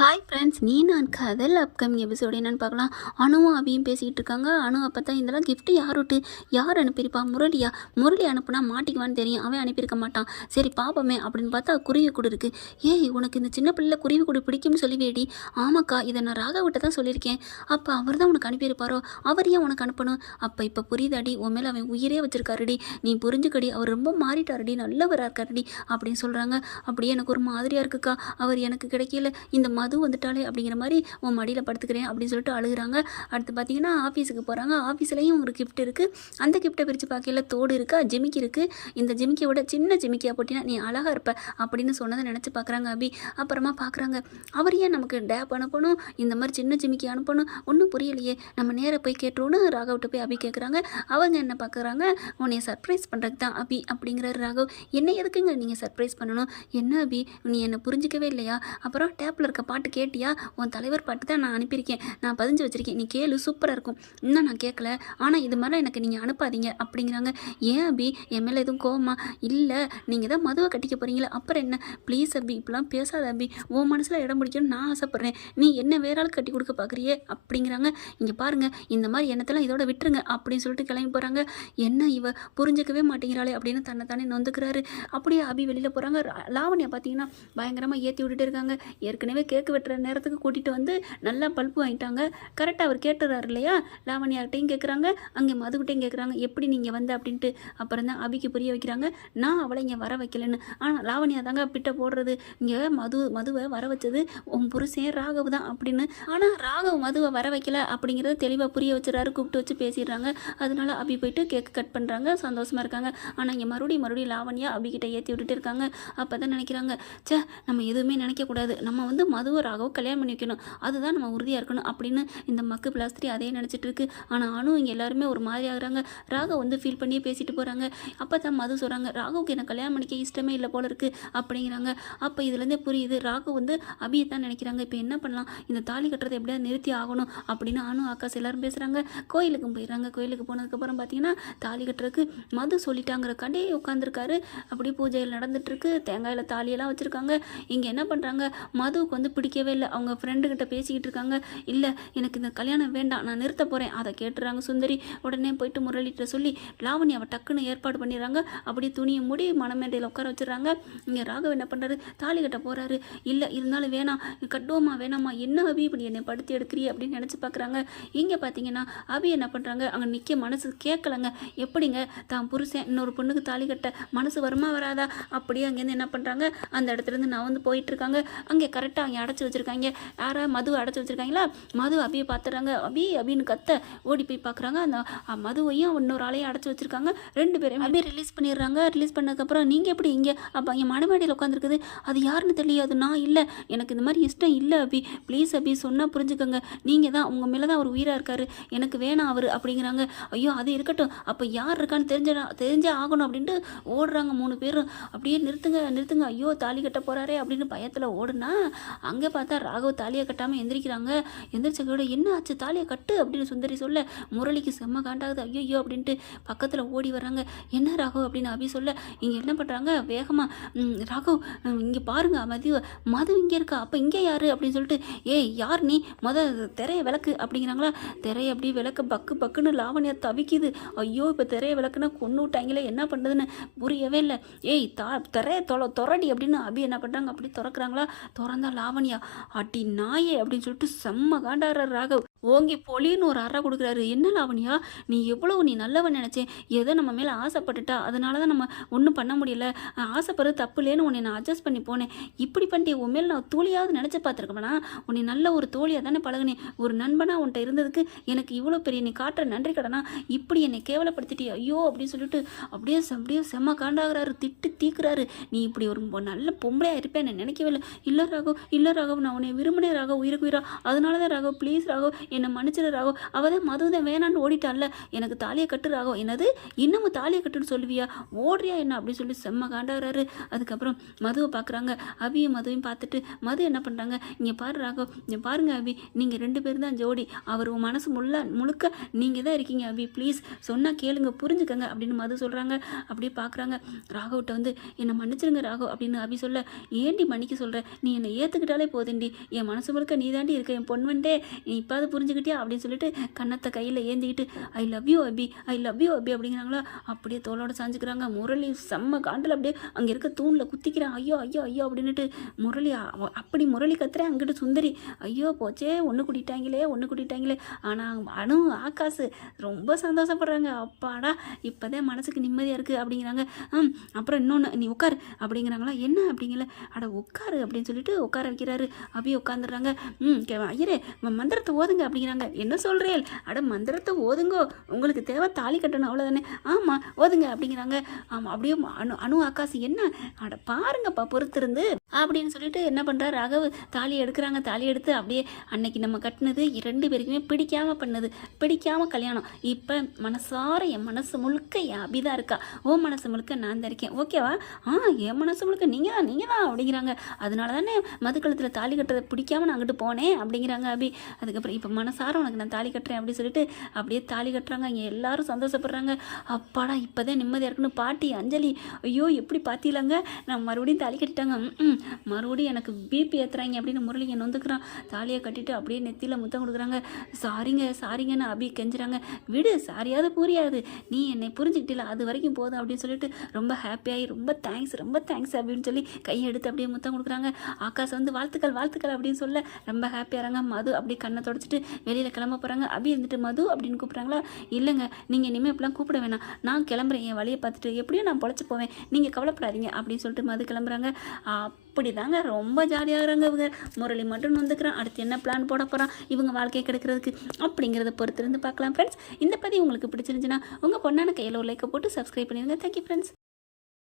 Hi friends நீ நான் கதல் upcoming episode என்னன்னு பார்க்கலாம். அணுவும் அபியும் பேசிக்கிட்டு இருக்காங்க. அணு அப்போ தான் இதெல்லாம் கிஃப்ட்டு யார் விட்டு யார் அனுப்பியிருப்பா? முரளியா? முரளி அனுப்புனா மாட்டிக்குவான்னு தெரியும். அவன் அனுப்பியிருக்க மாட்டான். சரி பாப்போமே அப்படின்னு பார்த்தா குருவி கூடு இருக்குது ஏய் உனக்கு இந்த சின்ன பிள்ளை குருவி கூடு பிடிக்கும்னு சொல்லி வேடி ஆமாக்கா இதை நான் ராகவிட்ட தான் சொல்லியிருக்கேன். அப்போ அவர் தான் உனக்கு அனுப்பியிருப்பாரோ? அவர் ஏன் உனக்கு அனுப்பணும்? அப்போ இப்போ புரியுதாடி? உன் மேலே அவன் உயிரே வச்சிருக்காருடி. நீ புரிஞ்சுக்கடி. அவர் ரொம்ப மாறிட்டாருடி. நல்லவராக இருக்காருடி அப்படின்னு சொல்கிறாங்க அப்படியே எனக்கு ஒரு மாதிரியாக இருக்குக்கா. அவர் எனக்கு கிடைக்கல. இந்த மாதிரி மது வந்துட்டாலே அப்படிங்கிற மாதிரி உன் மடியில் படுத்துக்கிறேன் அப்படின்னு சொல்லிட்டு அழுகுறாங்க. அடுத்து பார்த்தீங்கன்னா ஆஃபீஸுக்கு போகிறாங்க ஆஃபீஸ்லேயும் ஒரு கிஃப்ட் இருக்குது அந்த கிஃப்ட்டை பிரித்து பார்க்கல தோடு இருக்கா? ஜிமிக்கி இருக்குது இந்த ஜிமிக்கியை விட சின்ன ஜிமிக்கியா போட்டினா நீ அழகாக இருப்ப அப்படின்னு சொன்னதை நினச்சி பார்க்குறாங்க அபி. அப்புறமா பார்க்குறாங்க அவர் ஏன் நமக்கு டேப் அனுப்பணும்? இந்த மாதிரி சின்ன ஜிமிக்கி அனுப்பணும்? ஒன்றும் புரியலையே. நம்ம நேராக போய் கேட்டோன்னு ராகவ்கிட்ட போய் அபி கேட்குறாங்க அவங்க என்ன பார்க்குறாங்க உன்னைய சர்ப்ரைஸ் பண்ணுறதுக்கு தான் அபி அப்படிங்கிற ராகவ். என்ன எதுக்குங்க நீங்கள் சர்ப்ரைஸ் பண்ணணும்? என்ன அபி? நீ என்னை புரிஞ்சிக்கவே இல்லையா? அப்புறம் டேப்பில் இருக்க பாட்டு கேட்டியா? உன் தலைவர் பாட்டு தான் நான் அனுப்பியிருக்கேன். நான் பதிஞ்சு வச்சுருக்கேன். நீ கேளு சூப்பராக இருக்கும். இன்னும் நான் கேட்கல ஆனால் இது மாதிரிலாம் எனக்கு நீங்கள் அனுப்பாதீங்க அப்படிங்கிறாங்க. ஏன் அபி? என் மேலே எதுவும் கோவமா? இல்லை நீங்கள் தான் மதுவை கட்டிக்க போகிறீங்களா அப்புறம் என்ன? ப்ளீஸ் அபி இப்படிலாம் பேசாத அபி. உன் மனசில் இடம் பிடிக்கணும்னு நான் ஆசைப்பட்றேன். நீ என்ன வேற ஆள் கட்டி கொடுக்க பார்க்குறியே அப்படிங்கிறாங்க. இங்கே பாருங்கள் இந்த மாதிரி எண்ணத்தெல்லாம் இதோட விட்டுருங்க அப்படின்னு சொல்லிட்டு கிளம்பி போகிறாங்க என்ன இவ? புரிஞ்சிக்கவே மாட்டேங்கிறாளே அப்படின்னு தன்னை தானே நொந்துக்கிறாரு. அப்படியே அபி வெளியில் போகிறாங்க லாவண்யா பார்த்தீங்கன்னா பயங்கரமாக ஏற்றி விட்டுட்டு இருக்காங்க. ஏற்கனவே கே கேக்கு வெட்டுற நேரத்துக்கு கூட்டிகிட்டு வந்து நல்லா பல்ப்பு வாங்கிட்டாங்க. கரெக்டாக அவர் கேட்டுறாரு இல்லையா? லாவணியார்கிட்டையும் கேட்குறாங்க அங்கே மதுக்கிட்டையும் கேட்குறாங்க எப்படி நீங்கள் வந்து? அப்படின்ட்டு அப்புறம் தான் அபிக்கு புரிய வைக்கிறாங்க. நான் அவளை இங்கே வர வைக்கலன்னு. ஆனால் லாவண்யா தாங்க பிட்ட போடுறது. இங்கே மது மதுவை வர வச்சது உன் புருஷன் ராகவ் தான் அப்படின்னு. ஆனால் ராகவ் மதுவை வர வைக்கல அப்படிங்கிறத தெளிவாக புரிய வச்சுறாரு கூப்பிட்டு வச்சு பேசிடுறாங்க. அதனால அபி போயிட்டு கேக்கு கட் பண்ணுறாங்க சந்தோஷமாக இருக்காங்க. ஆனால் இங்கே மறுபடியும் மறுபடியும் லாவணியா அபிக்கிட்ட ஏற்றி விட்டுட்டு இருக்காங்க. அப்போ தான் நினைக்கிறாங்க ச்சே நம்ம எதுவுமே நினைக்கக்கூடாது. நம்ம வந்து மதுவை ராகவ் கல்யாணம் பண்ணி வைக்கணும் அதுதான் நம்ம உறுதியாக இருக்கணும் அப்படின்னு இந்த மக்கு பிளாஸ்திரி அதே நினச்சிட்டு இருக்கு. ஆனால் அனு இங்கே எல்லாருமே ஒரு மாதிரி ஆகுறாங்க. ராகவ் வந்து ஃபீல் பண்ணியே பேசிட்டு போகிறாங்க அப்போ தான் மது சொல்கிறாங்க ராகவுக்கு என்ன கல்யாணம் பண்ணிக்க இஷ்டமே இல்லை போல இருக்குது அப்படிங்கிறாங்க. அப்போ இதுலேருந்தே புரியுது ராகவ் வந்து அபியை தான் நினைக்கிறாங்க. இப்போ என்ன பண்ணலாம்? இந்த தாலி கட்டுறதை எப்படியாவது நிறுத்தி ஆகணும் அப்படின்னு அனு ஆகாஷ் எல்லாரும் பேசுகிறாங்க கோயிலுக்கும் போயிடுறாங்க. கோயிலுக்கு போனதுக்கப்புறம் பார்த்தீங்கன்னா தாலி கட்டுறதுக்கு மது சொல்லிட்டாங்கிற சொல்லிட்டாங்கிறக்காண்டே உட்காந்துருக்காரு அப்படி பூஜைகள் நடந்துட்டுருக்கு தேங்காயில் தாலியெல்லாம் வச்சுருக்காங்க. இங்கே என்ன பண்ணுறாங்க மதுவுக்கு வந்து பிடிக்கவே இல்லை. அவங்க ஃப்ரெண்டுக்கிட்ட பேசிக்கிட்டு இருக்காங்க. இல்லை எனக்கு இந்த கல்யாணம் வேண்டாம். நான் நிறுத்த போகிறேன் அதை கேட்டுறாங்க சுந்தரி. உடனே போயிட்டு முரளிகிட்ட சொல்லி லாவணி அவள் டக்குன்னு ஏற்பாடு பண்ணிடுறாங்க. அப்படியே துணியை மூடி மனமேடையில் உட்கார வச்சுறாங்க இங்கே ராகவ் என்ன பண்ணுறாரு தாலி கட்ட போகிறாரு இல்லை இருந்தாலும் வேணாம். கட்டுவோமா வேணாமா? என்ன அபி இப்படி என்னை படுத்தி எடுக்கிறீ? அப்படின்னு நினச்சி பார்க்குறாங்க இங்கே பார்த்தீங்கன்னா அபி என்ன பண்ணுறாங்க அங்கே நிற்க மனசு கேட்கலங்க எப்படிங்க? தான் புருஷன். இன்னொரு பொண்ணுக்கு தாலி கட்ட மனசு வருமா வராதா? அப்படியே அங்கேருந்து என்ன பண்ணுறாங்க அந்த இடத்துலேருந்து நான் வந்து போயிட்டுருக்காங்க அங்கே கரெக்டாக அங்கே அடைச்சி வச்சுருக்காங்க. யாரா மது அடைச்சி வச்சுருக்காங்களா? மது அபியை பார்த்துறாங்க அபி அபின்னு கத்த ஓடி போய் பார்க்குறாங்க அந்த மதுவையும் இன்னொரு ஆளையும் அடைச்சி வச்சுருக்காங்க. ரெண்டு பேரையும் அப்படியே ரிலீஸ் பண்ணிடுறாங்க. ரிலீஸ் பண்ணதுக்கப்புறம் நீங்கள் எப்படி இங்கே அப்போ இங்கே மனமேடையில் உட்காந்துருக்குது அது யாருன்னு தெரியாது நான் இல்லை. எனக்கு இந்த மாதிரி இஷ்டம் இல்லை அபி. ப்ளீஸ் அபி சொன்னால் புரிஞ்சுக்கோங்க. நீங்கள் தான் உங்கள் மேலே தான் அவர் உயிராக இருக்கார். எனக்கு வேணாம் அவர் அப்படிங்கிறாங்க. ஐயோ அது இருக்கட்டும். அப்போ யார் இருக்கான்னு தெரிஞ்ச தெரிஞ்சே ஆகணும் அப்படின்ட்டு ஓடுறாங்க மூணு பேரும். அப்படியே நிறுத்துங்க நிறுத்துங்க. ஐயோ தாலி கட்ட போகிறாரே அப்படின்னு பயத்தில் ஓடுனா அங்கே பார்த்தா ராகவ் தாலியை கட்டாமல் எந்திரிக்கிறாங்க. எந்திரிச்சக்கோட என்ன ஆச்சு? தாலியை கட்டு அப்படின்னு சுந்தரி சொல்ல முரளிக்கு செம்ம காண்டாகுது. ஐயோ அப்படின்ட்டு பக்கத்தில் ஓடி வராங்க என்ன ராகவ்? அப்படின்னு அபி சொல்ல இங்கே என்ன பண்ணுறாங்க வேகமாக ராகவ் இங்கே பாருங்க மது மது இங்கே இருக்கா? அப்போ இங்கே யார்? அப்படின்னு சொல்லிட்டு ஏய் யார் நீ? மொத திரைய விளக்கு அப்படிங்கிறாங்களா. திரைய அப்படியே விளக்க பக்கு பக்குன்னு லாவணியா தவிக்குது. ஐயோ இப்போ திரைய விளக்குனா கொண்டு விட்டாங்களே என்ன பண்ணுறதுன்னு புரியவே இல்லை. ஏய் தா திரைய தொலை தொரடி அப்படின்னு அபி என்ன பண்ணுறாங்க அப்படி திறக்கிறாங்களா? திறந்தா லாவணி அடி நாயே அப்படின்னு சொல்லிட்டு செம்ம காண்டாடுறாரு ராகவ். ஓங்கி பொலின்னு ஒரு அறை கொடுக்குறாரு. என்ன லாவணியா? நீ எவ்வளவு நீ நல்லவன் நினச்சேன் ஏதோ நம்ம மேலே ஆசைப்பட்டுட்டா. அதனால தான் நம்ம ஒன்றும் பண்ண முடியல. ஆசைப்படுறது தப்பு இல்லைன்னு உன்னை நான் அட்ஜஸ்ட் பண்ணி போனேன். இப்படி பண்ணிட்டு உன் மேலே நான் தோழியாவது நினச்சி பார்த்துருக்கேனா உன்னை நல்ல ஒரு தோழியாக தானே பழகுனேன் ஒரு நண்பனாக உன்ட்ட இருந்ததுக்கு எனக்கு இவ்வளோ பெரிய நீ காட்டுற நன்றி கடனா? இப்படி என்னை கேவலப்படுத்திட்டே ஐயோ! அப்படின்னு சொல்லிட்டு அப்படியே அப்படியே செம்ம காண்டாகிறாரு. திட்டு தீக்குறாரு. நீ இப்படி ஒரு நல்ல பொம்பளையாக இருப்பேன் நான் நினைக்கவே இல்லை. இல்லை ராகவ் இல்லை ராகவ் நான் உன்னை விரும்பினேன் ராகவ். உயிருக்கு உயிரா? அதனால தான் ராகவ் ப்ளீஸ் ராகவ் என்னை மன்னிச்சிரு ராகோ அவள் தான் மது தான் வேணான்னு ஓடிட்டான்ல. எனக்கு தாலியை கட்டு ராகோ என்னது? இன்னமும் தாலியை கட்டுன்னு சொல்லுவியா? ஓடுறியா என்ன அப்படின்னு சொல்லி செம்ம காண்டாகிறாரு அதுக்கப்புறம் மதுவை பார்க்குறாங்க. அபியும் மதுவையும் பார்த்துட்டு மது என்ன பண்ணுறாங்க இங்கே பாரு ராகோ இங்கே பாருங்க அபி. நீங்கள் ரெண்டு பேரும் தான் ஜோடி. அவர் உன் மனசு முள்ள முழுக்க நீங்கள் தான் இருக்கீங்க அபி. ப்ளீஸ் சொன்னால் கேளுங்க புரிஞ்சுக்கங்க அப்படின்னு மது சொல்கிறாங்க அப்படியே பார்க்குறாங்க. ராகவ்கிட்ட வந்து என்னை மன்னிச்சிருங்க ராகவ் அப்படின்னு அபி சொல்ல ஏண்டி மன்னிக்க சொல்கிற நீ என்னை ஏற்றுக்கிட்டாலே போதுண்டி. என் மனசு முழுக்க நீ தாண்டி இருக்க. என் பொன் நீ நீ அது புரிஞ்சுக்கிட்டியா அப்படின்னு சொல்லிட்டு கன்னத்தை கையில் ஏந்திக்கிட்டு I love you Abhi I love you Abhi அப்படிங்கிறாங்களா. அப்படியே தோளோட சாஞ்சுக்கிறாங்க. முரளி செம்ம காண்டில் அப்படியே அங்கே இருக்க தூணில் குத்திக்கிறான். ஐயோ ஐயோ ஐயோ அப்படின்னுட்டு முரளி அப்படி முரளி கத்துறேன். அங்கிட்டு சுந்தரி ஐயோ போச்சே ஒன்று கூட்டிட்டாங்களே ஒன்று கூட்டிட்டாங்களே ஆனால் அனு ஆகாசு ரொம்ப சந்தோஷப்படுறாங்க. அப்பாடா இப்போதான் மனசுக்கு நிம்மதியாக இருக்குது அப்படிங்கிறாங்க. ம் அப்புறம் இன்னொன்று நீ உட்காரு அப்படிங்கிறாங்களா. என்ன? அப்படிங்கல. அட உட்காரு அப்படின்னு சொல்லிட்டு உட்கார வைக்கிறாரு. அப்படியே உட்காந்துடுறாங்க ம் ஐயரே மந்திரத்தை ஓதுங்க அப்படிங்கிறாங்க. என்ன சொல்கிறேன் அட மந்திரத்தை ஓதுங்கோ. உங்களுக்கு தேவை தாலி கட்டணும் அவ்வளோதானே ஆமாம் ஓதுங்க அப்படிங்கிறாங்க. ஆமாம் அப்படியே அணு அணு ஆகாசி என்ன? அட பாருங்கப்பா பொறுத்திருந்து. அப்படின்னு சொல்லிட்டு என்ன பண்ணுறாரு ராகவ் தாலி எடுக்கிறாங்க. தாலி எடுத்து அப்படியே அன்னைக்கு நம்ம கட்டினது ரெண்டு பேருக்குமே பிடிக்காம பண்ணது. பிடிக்காம கல்யாணம். இப்போ மனசார என் மனசு முழுக்க என் அபிதான் இருக்கா. ஓ மனசு முழுக்க நான் தான் இருக்கேன். ஓகேவா? ஆ என் மனசு முழுக்க நீங்கள் தான் நீங்கள் தான் அப்படிங்கிறாங்க. அதனால தானே மதுக்கழுத்தில் தாலி கட்டுறதை பிடிக்காம நான் அங்கிட்டு போனேன் அப்படிங்கிறாங்க அபி. அதுக்கப்புறம் இப்போ மனசார உனக்கு நான் தாலி கட்டுறேன் அப்படின்னு சொல்லிட்டு அப்படியே தாலி கட்டுறாங்க. இங்கே எல்லாரும் சந்தோஷப்படுறாங்க. அப்பாடா இப்போதான் நிம்மதியாக இருக்குன்னு பாட்டி அஞ்சலி ஐயோ எப்படி பார்த்தீங்களாங்க நான் மறுபடியும் தாலி கட்டிட்டாங்க. ம் மறுபடியும் எனக்கு பிபி ஏற்றுறாங்க அப்படின்னு முரளிங்க நொந்துக்கிறான். தாலியை கட்டிட்டு அப்படியே நெத்தியில் முத்தம் கொடுக்குறாங்க. சாரிங்க சாரிங்கன்னு அபி கெஞ்சுறாங்க. விடு சாரியாவது புரியாது. நீ என்னை புரிஞ்சுக்கிட்டில அது வரைக்கும் போதும் அப்படின்னு சொல்லிட்டு ரொம்ப ஹாப்பியாகி ரொம்ப தேங்க்ஸ் ரொம்ப தேங்க்ஸ் அப்படின்னு சொல்லி கையை எடுத்து அப்படியே முத்தம் கொடுக்குறாங்க. ஆகாஷ் வந்து வாழ்த்துக்கள் வாழ்த்துக்கள் அப்படின்னு சொல்ல ரொம்ப ஹாப்பியாக இருங்க மது அப்படியே கண்ணை தொடச்சிட்டு வெளியில் கிளம்ப போகிறாங்க அபி இருந்துட்டு மது அப்படின்னு கூப்பிட்றாங்களா? இல்லைங்க நீங்கள் இனிமேல் இப்படிலாம் கூப்பிட வேணாம். நான் கிளம்புறேன் என் வழியை பார்த்துட்டு எப்படியும் நான் பொழைச்சி போவேன். நீங்கள் கவலைப்படாதீங்க அப்படின்னு சொல்லிட்டு மது கிளம்புறாங்க. அப்படி தாங்க ரொம்ப ஜாலியாகிறாங்க இவங்க. முரளி மட்டும் வந்துக்கிறான். அடுத்து என்ன பிளான் போட போகிறான் இவங்க வாழ்க்கையை கிடைக்கிறதுக்கு. அப்படிங்கிறத பொறுத்திருந்து பார்க்கலாம் ஃப்ரெண்ட்ஸ் இந்த பதிவு உங்களுக்கு பிடிச்சிருந்துச்சுன்னா உங்கள் பொண்ணான கையில் ஒரு லைக்கை போட்டு சப்ஸ்கிரைப் பண்ணிடுங்க. Thank you friends